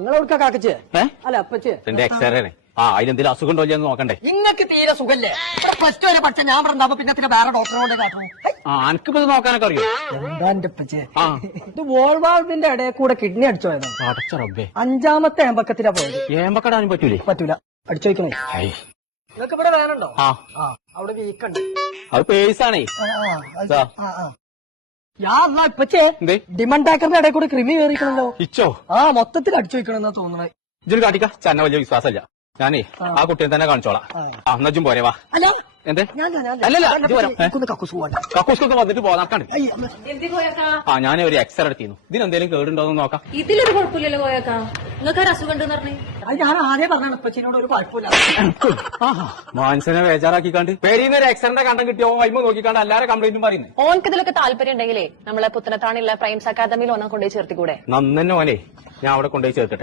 നിങ്ങളെവിടുക്കാ കാക്കച്ചേ അല്ല അപ്പച്ചേ എന്റെ എക്സ്റേ അതിലെന്തെങ്കിലും അസുഖം ഉണ്ടോ എന്ന് നോക്കണ്ടേ? ഇങ്ങക്ക് തീരെ സുഖല്ലേ? ഇവിടെ പ്ലസ് ടു വരെ പഠിച്ച ഞാൻ പറഞ്ഞപ്പോ പിന്നെ വേറെ ഡോക്ടറോട് കാട്ടണം. എനിക്കിപ്പോ ഇത് നോക്കാനൊക്കെ അറിയോ? എന്താ എന്റെ അപ്പച്ചേ, ഇത് വോൾവാൾവിന്റെ ഇടയിൽ കൂടെ കിഡ്നി അടിച്ചു പോയതാണ്. അടച്ച റബ്ബേ, 5ാമത്തെ ഏമ്പക്കത്തിലാ പോയത്. ഏമ്പക്കടാനും പറ്റൂലേ? പറ്റൂല, അടിച്ചു വയ്ക്കണേ. നിങ്ങൾക്ക് ഇവിടെ വേനുണ്ടോ? അവിടെ വീക്കുണ്ട്. അത് പേഴ്സാണേ. ഇപ്പച്ചേ ഡിമണ്ട് ടാക്കറിന്റെ ഇടയിൽ കൂടെ ക്രിമി കയറിക്കണല്ലോ. ഇച്ചോ? മൊത്തത്തിൽ അടിച്ചു വയ്ക്കണെന്നാ തോന്നണേ. ഇതൊരു കാട്ടിക്ക ചന്ന വലിയ വിശ്വാസമില്ല. ഞാനേ ആ കുട്ടിയെ തന്നെ കാണിച്ചോളാം. എന്നച്ചും പോരെ വാ. എന്തേ? അല്ലല്ല, കക്കൂസ്ക്കൊക്കെ വന്നിട്ട് പോകാൻ. ഞാൻ ഒരു എക്സ്റേ എടുത്തിരുന്നു. ഇതിനെന്തേലും കേടുണ്ടോന്ന് നോക്കാം. ഇതിലൊരു കുഴപ്പമില്ലല്ലോ കോയക്കാ, നിങ്ങൾക്ക് അസുഖം ഉണ്ടെന്ന് പറഞ്ഞു. ഞാൻ ആദ്യം പറഞ്ഞാണ് ഇപ്പച്ചിനോട് ഒരു കുഴപ്പമില്ല. മനസ്സിനെ ബേജാറാക്കിക്കാണ്ട് പേരിന്ന് ഒരു എക്സ്റേന്റെ കണ്ടം കിട്ടിയോ അയിമ നോക്കിക്കാണ്ട് എല്ലാരും കംപ്ലൈന്റും പറയുന്നത്. ഓനക്ക് ഇതിലൊക്കെ താല്പര്യം ഉണ്ടെങ്കിലേ നമ്മളെ പുത്തനത്താണില്ല പ്രൈംസ് അക്കാദമിയിൽ ഒന്നാ കൊണ്ടുപോയി ചേർത്തിക്കൂടെ? നന്നെ മോനെ, ഞാൻ അവിടെ കൊണ്ടുപോയി ചേർക്കട്ടെ.